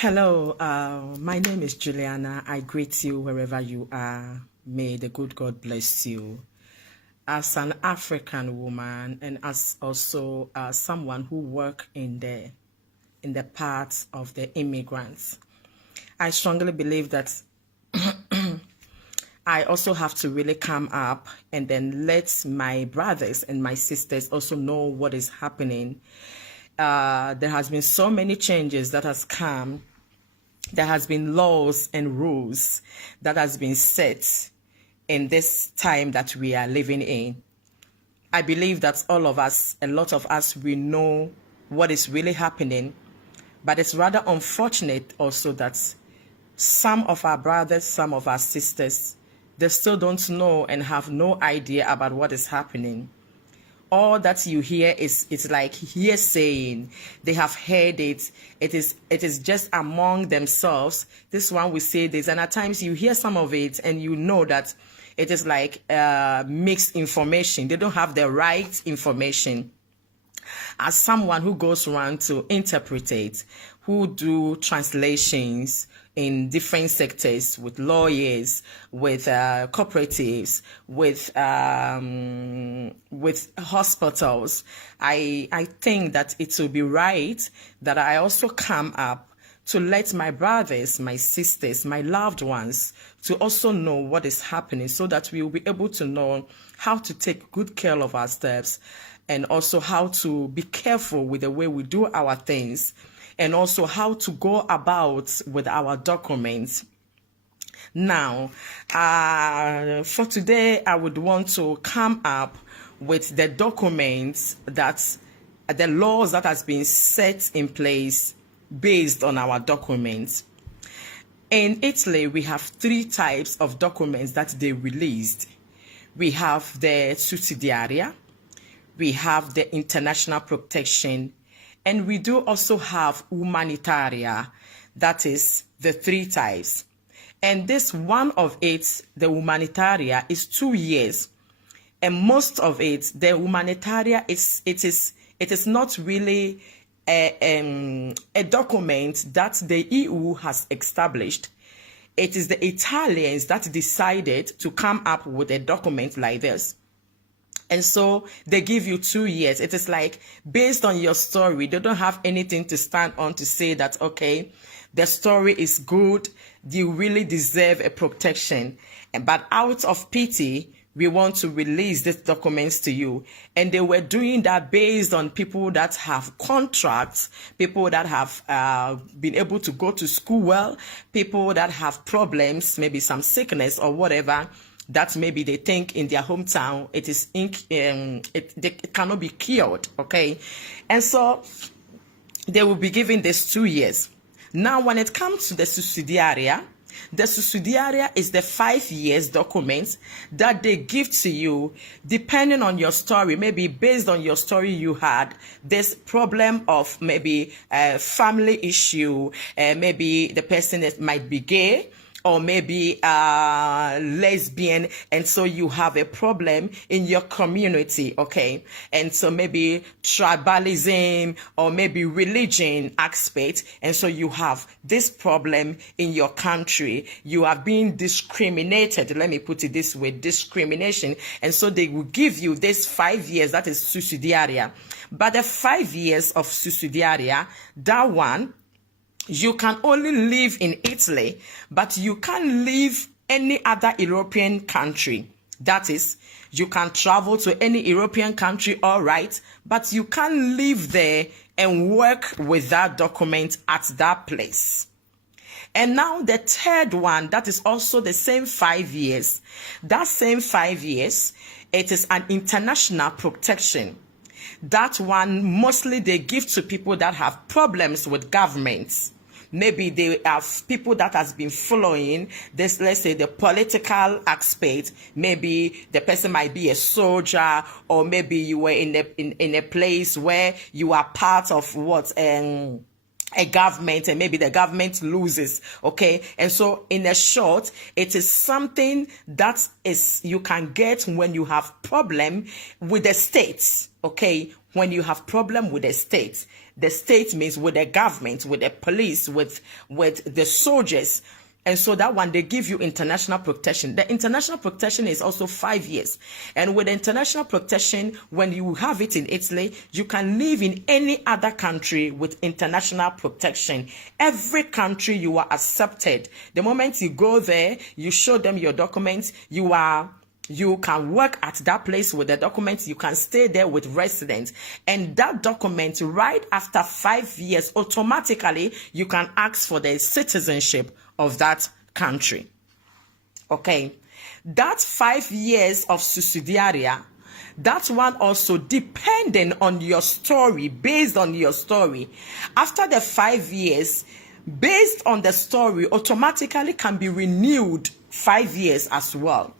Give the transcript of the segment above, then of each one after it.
Hello, my name is Juliana. I greet you wherever you are. May the good God bless you. As an African woman and as also someone who work in the parts of the immigrants, I strongly believe that I also have to really come up and then let my brothers and my sisters also know what is happening. There has been so many changes that has come. There has been laws and rules that has been set in this time that we are living in. I believe that all of us, a lot of us, we know what is really happening, but it's rather unfortunate also that some of our brothers, some of our sisters, they still don't know and have no idea about what is happening. All that you hear is it's like hearsay. They have heard it. It is just among themselves. This one will say this, and at times you hear some of it, and you know that it is like mixed information. They don't have the right information. As someone who goes around to interpret it, who do translations in different sectors with lawyers, with cooperatives, with hospitals, I think that it will be right that I also come up to let my brothers, my sisters, my loved ones to also know what is happening so that we will be able to know how to take good care of ourselves and also how to be careful with the way we do our things and also how to go about with our documents. Now, for today, I would want to come up with the documents that the laws that has been set in place based on our documents. In Italy, we have three types of documents that they released. We have the sussidiaria, we have the international protection, and we do also have humanitaria, that is the three types. And this one of it, the humanitaria, is 2 years. And most of it, the humanitaria, it is not really a document that the EU has established. It is the Italians that decided to come up with a document like this. And so they give you 2 years. It is like based on your story, they don't have anything to stand on to say that, okay, the story is good, you really deserve a protection. But out of pity, we want to release these documents to you. And they were doing that based on people that have contracts, people that have been able to go to school well, people that have problems, maybe some sickness or whatever, that maybe they think in their hometown it cannot be cured, okay? And so they will be given this 2 years. Now, when it comes to the sussidiaria is the 5 years document that they give to you depending on your story. Maybe based on your story, you had this problem of maybe a family issue, maybe the person that might be gay, or maybe lesbian, and so you have a problem in your community, okay? And so maybe tribalism or maybe religion aspect, and so you have this problem in your country. You are being discriminated, let me put it this way, discrimination, and so they will give you this 5 years, that is sussidiaria. But the 5 years of sussidiaria, that one, you can only live in Italy, but you can't live any other European country. That is, you can travel to any European country, all right, but you can't live there and work with that document at that place. And now the third one, that is also the same 5 years. That same 5 years, it is an international protection. That one, mostly they give to people that have problems with governments. Maybe they have people that has been following this, let's say, the political aspect. Maybe the person might be a soldier, or maybe you were in a place where you are part of a government, and maybe the government loses, okay? And so in a short, it is something that is you can get when you have problem with the states, okay? When you have problem with the states, the state means with the government, with the police, with the soldiers. And so that one, they give you international protection. The international protection is also 5 years. And with international protection, when you have it in Italy, you can live in any other country with international protection. Every country you are accepted. The moment you go there, you show them your documents, you can work at that place with the documents, you can stay there with residence. And that document, right after 5 years, automatically, you can ask for the citizenship of that country. Okay. That 5 years of sussidiaria, that one also depending on your story, based on your story. After the 5 years, based on the story, automatically can be renewed 5 years as well.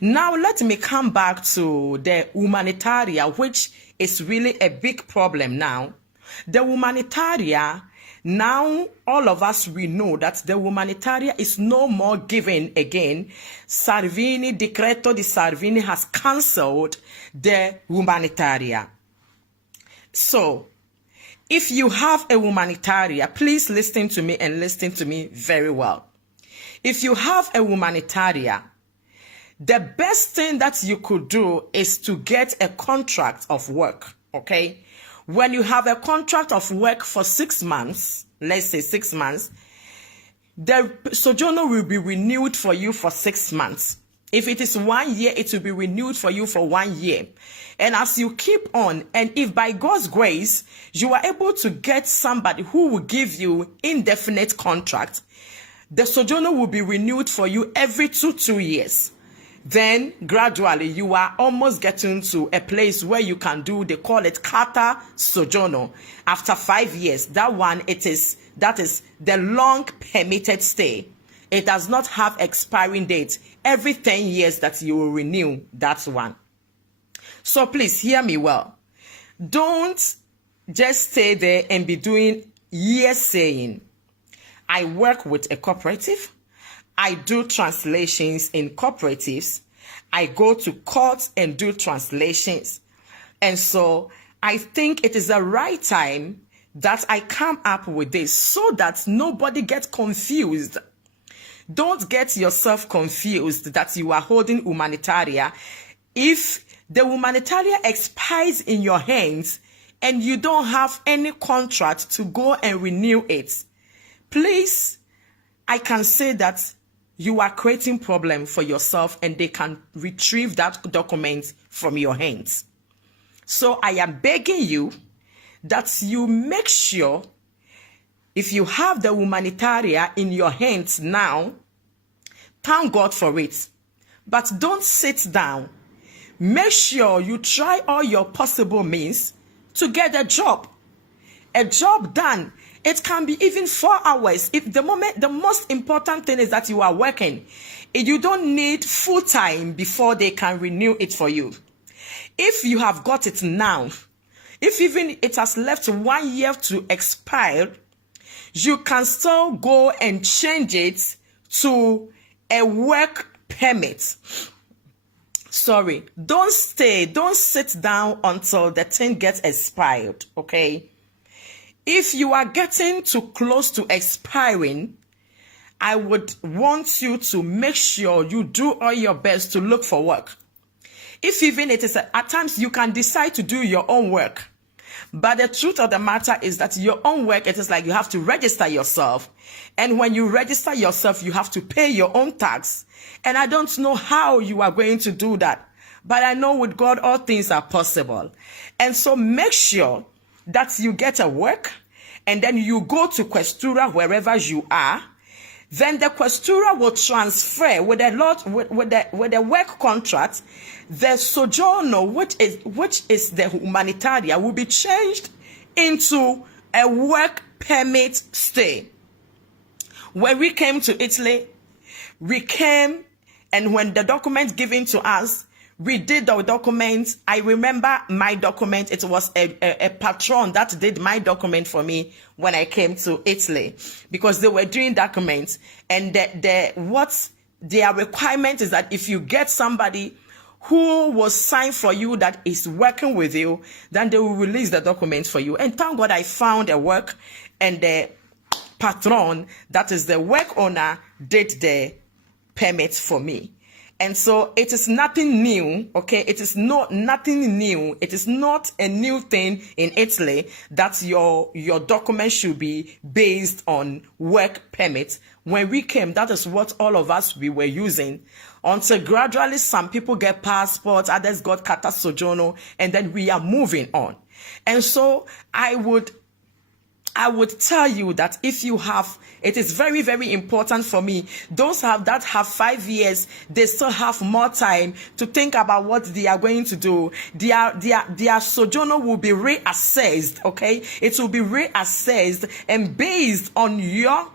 Now, let me come back to the humanitaria, which is really a big problem now. The humanitaria, now all of us, we know that the humanitaria is no more given again. Salvini, Decreto di Salvini has cancelled the humanitaria. So, if you have a humanitaria, please listen to me and listen to me very well. If you have a humanitaria, the best thing that you could do is to get a contract of work, okay? When you have a contract of work for 6 months, let's say 6 months, the sojourner will be renewed for you for 6 months. If it is 1 year, it will be renewed for you for 1 year. And as you keep on, and if by God's grace, you are able to get somebody who will give you indefinite contract, the sojourner will be renewed for you every 2 years. Then gradually you are almost getting to a place where you can do, they call it Carta Sojourno. After 5 years, that is the long permitted stay. It does not have expiring date. Every 10 years that you will renew that one. So please hear me well. Don't just stay there and be doing years saying, I work with a cooperative. I do translations in cooperatives. I go to courts and do translations. And so I think it is the right time that I come up with this so that nobody gets confused. Don't get yourself confused that you are holding humanitaria. If the humanitaria expires in your hands and you don't have any contract to go and renew it, please, I can say that you are creating problem for yourself and they can retrieve that document from your hands. So I am begging you that you make sure if you have the humanitaria in your hands now, thank God for it. But don't sit down. Make sure you try all your possible means to get a job. A job done. It can be even 4 hours. If the most important thing is that you are working. You don't need full time before they can renew it for you. If you have got it now, if even it has left 1 year to expire, you can still go and change it to a work permit. Sorry, don't sit down until the thing gets expired, okay? If you are getting too close to expiring, I would want you to make sure you do all your best to look for work. If even it is at times you can decide to do your own work. But the truth of the matter is that your own work, it is like you have to register yourself. And when you register yourself, you have to pay your own tax. And I don't know how you are going to do that. But I know with God, all things are possible. And so make sure that you get a work, and then you go to Questura wherever you are. Then the Questura will transfer with the work contract. The sojourno, which is the humanitaria, will be changed into a work permit stay. When we came to Italy, and when the document given to us, we did the documents. I remember my document. It was a patron that did my document for me when I came to Italy, because they were doing documents. And what their requirement is that if you get somebody who will sign for you that is working with you, then they will release the documents for you. And thank God I found a work, and the patron, that is the work owner, did the permit for me. And so it is nothing new, okay? It is nothing new. It is not a new thing in Italy that your document should be based on work permit. When we came, that is what all of us we were using. Until gradually some people get passports, others got carta soggiorno, and then we are moving on. And so I would tell you that if you have, it is very, very important for me. Those that have 5 years, they still have more time to think about what they are going to do. Their sojourner will be reassessed, okay? It will be reassessed, and based on your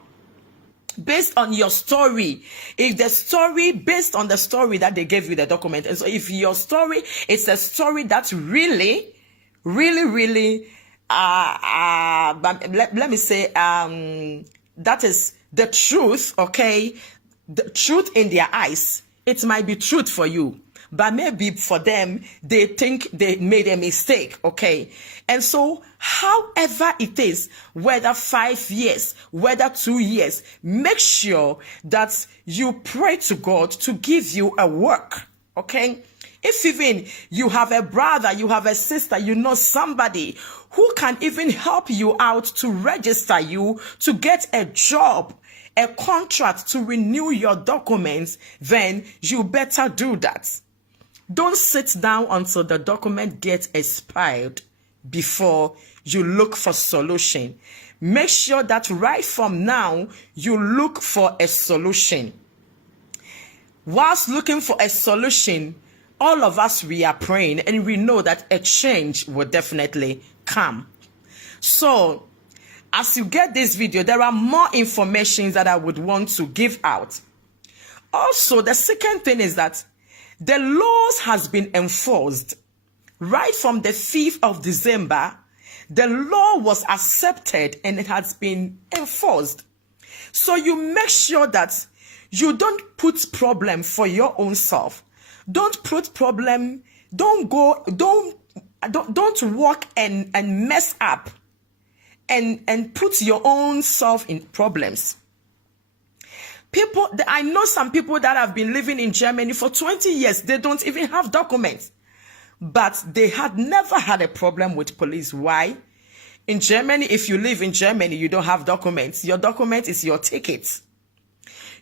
story, if the story, based on the story that they gave you the document, and so if your story is a story that's really, let me say, that is the truth, okay? The truth in their eyes, it might be truth for you, but maybe for them, they think they made a mistake, okay? And so, however it is, whether 5 years, whether 2 years, make sure that you pray to God to give you a work, okay? If even you have a brother, you have a sister, you know somebody who can even help you out to register you, to get a job, a contract, to renew your documents, then you better do that. Don't sit down until the document gets expired before you look for solution. Make sure that right from now, you look for a solution. Whilst looking for a solution, all of us, we are praying, and we know that a change will definitely come. So, as you get this video, there are more information that I would want to give out. Also, the second thing is that the laws has been enforced. Right from the 5th of December, the law was accepted and it has been enforced. So you make sure that you don't put problem for your own self. Don't put problem, don't walk and mess up and put your own self in problems. I know some people that have been living in Germany for 20 years, they don't even have documents. But they had never had a problem with police. Why? In Germany, if you live in Germany, you don't have documents. Your document is your ticket.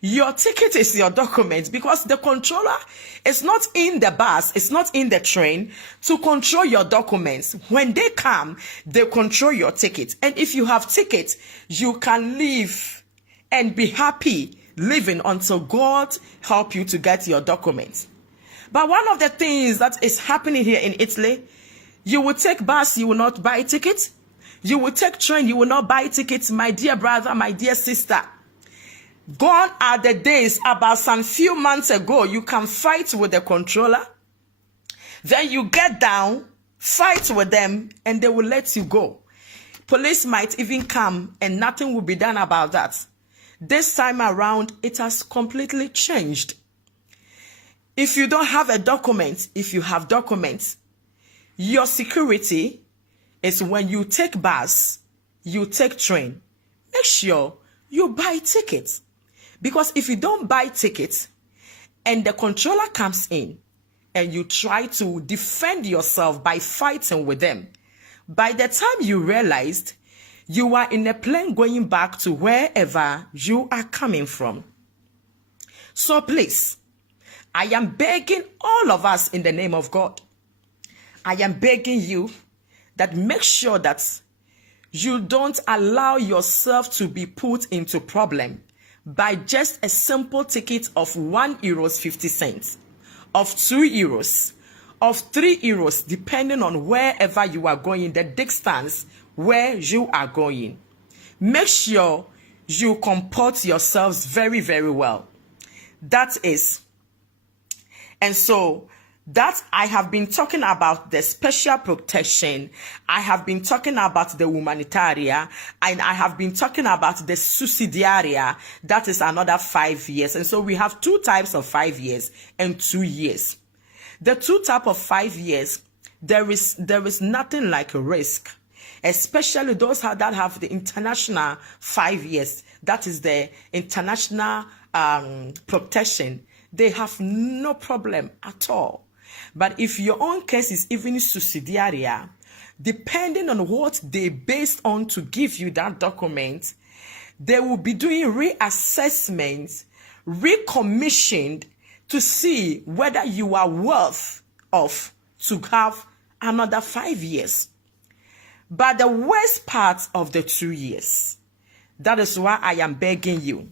Your ticket is your document, because the controller is not in the bus, it's not in the train to control your documents. When they come, they control your ticket. And if you have tickets, you can live and be happy living until God help you to get your documents. But one of the things that is happening here in Italy, you will take bus, you will not buy tickets. You will take train, you will not buy tickets. My dear brother, my dear sister, gone are the days. About some few months ago, you can fight with the controller. Then you get down, fight with them, and they will let you go. Police might even come and nothing will be done about that. This time around, it has completely changed. If you don't have a document, if you have documents, your security is when you take bus, you take train. Make sure you buy tickets. Because if you don't buy tickets and the controller comes in and you try to defend yourself by fighting with them, by the time you realized, you are in a plane going back to wherever you are coming from. So please, I am begging all of us in the name of God. I am begging you that make sure that you don't allow yourself to be put into problem by just a simple ticket of €1.50, of €2, of €3, depending on wherever you are going, the distance where you are going. Make sure you comport yourselves very, very well. That is. And so that I have been talking about the special protection. I have been talking about the humanitaria, and I have been talking about the sussidiaria. That is another 5 years. And so we have 2 types of 5 years and 2 years. The two type of 5 years, there is nothing like a risk, especially those that have the international 5 years. That is the international protection. They have no problem at all. But if your own case is even subsidiary, depending on what they based on to give you that document, they will be doing reassessments, recommissioned to see whether you are worth of to have another 5 years. But the worst part of the 2 years, that is why I am begging you.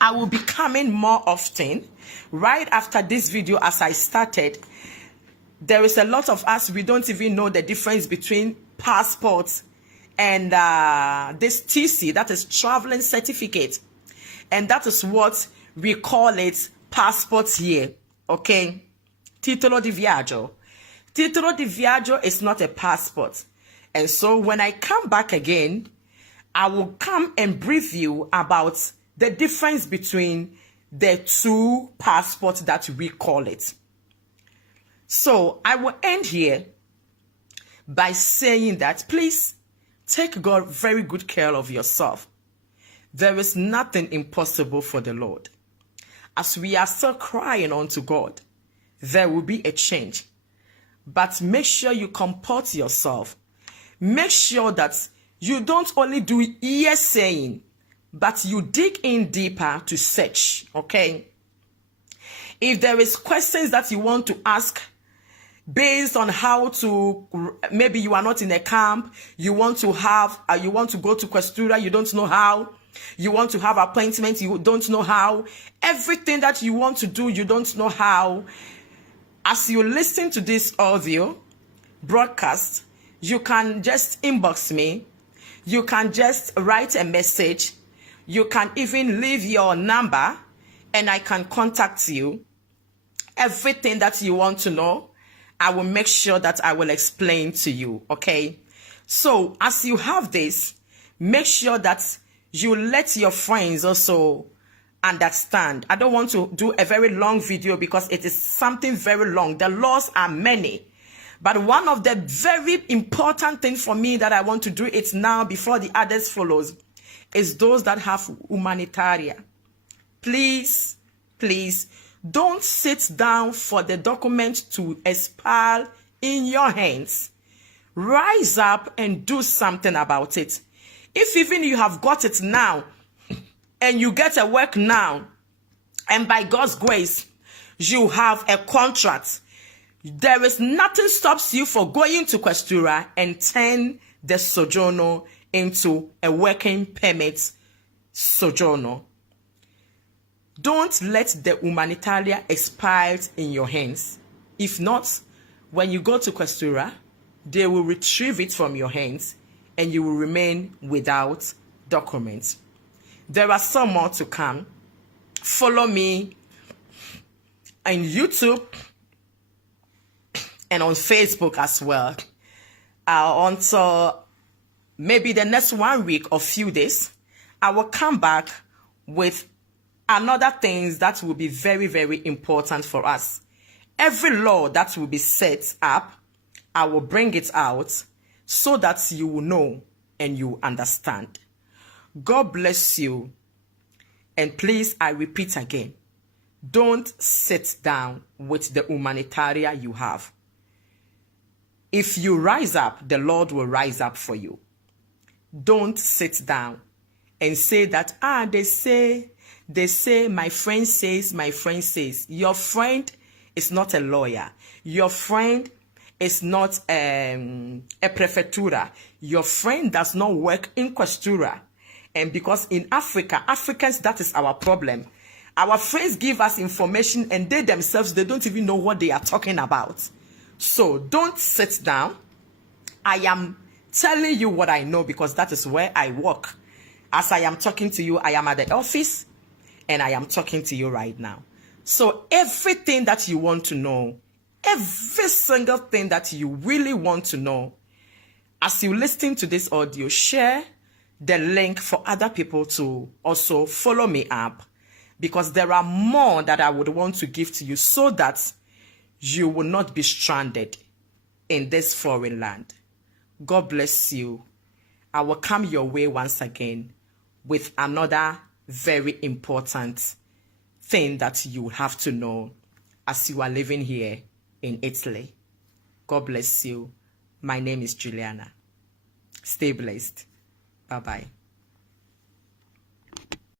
I will be coming more often. Right after this video, as I started, there is a lot of us, we don't even know the difference between passports and this TC, that is traveling certificate. And that is what we call it, passports here, okay? Titolo di viaggio. Titolo di viaggio is not a passport. And so when I come back again, I will come and brief you about the difference between the two passports that we call it. So I will end here by saying that please take very good care of yourself. There is nothing impossible for the Lord. As we are still crying unto God, there will be a change. But make sure you comport yourself. Make sure that you don't only do ear saying, but you dig in deeper to search, okay? If there is questions that you want to ask based on how to, maybe you are not in a camp, you want to go to Questura, you don't know how, you want to have appointments, you don't know how, everything that you want to do, you don't know how. As you listen to this audio broadcast, you can just inbox me, you can just write a message, you can even leave your number and I can contact you. Everything that you want to know, I will make sure that I will explain to you, okay? So as you have this, make sure that you let your friends also understand. I don't want to do a very long video because it is something very long. The laws are many. But one of the very important things for me that I want to do it now before the others follows is those that have humanitarian. Please, please, don't sit down for the document to expire in your hands. Rise up and do something about it. If even you have got it now, and you get a work now, and by God's grace, you have a contract, there is nothing stops you for going to Questura and turn the sojourner into a working permit sojourner. Don't let the humanitarian expire in your hands. If not, when you go to Questura, they will retrieve it from your hands and you will remain without documents. There are some more to come. Follow me on YouTube and on Facebook as well. Until maybe the next 1 week or few days, I will come back with another things that will be very, very important for us. Every law that will be set up, I will bring it out so that you will know and you understand. God bless you. And please, I repeat again, don't sit down with the humanitarian you have. If you rise up, the Lord will rise up for you. Don't sit down and say that, they say, my friend says, my friend says. Your friend is not a lawyer. Your friend is not a prefectura. Your friend does not work in Questura. And because in Africa, Africans, that is our problem. Our friends give us information and they themselves, they don't even know what they are talking about. So don't sit down. I am telling you what I know because that is where I work. As I am talking to you, I am at the office and I am talking to you right now. So everything that you want to know, every single thing that you really want to know, as you listen to this audio, share the link for other people to also follow me up, because there are more that I would want to give to you so that you will not be stranded in this foreign land. God bless you. I will come your way once again with another very important thing that you have to know as you are living here in Italy. God bless you. My name is Juliana. Stay blessed. Bye-bye.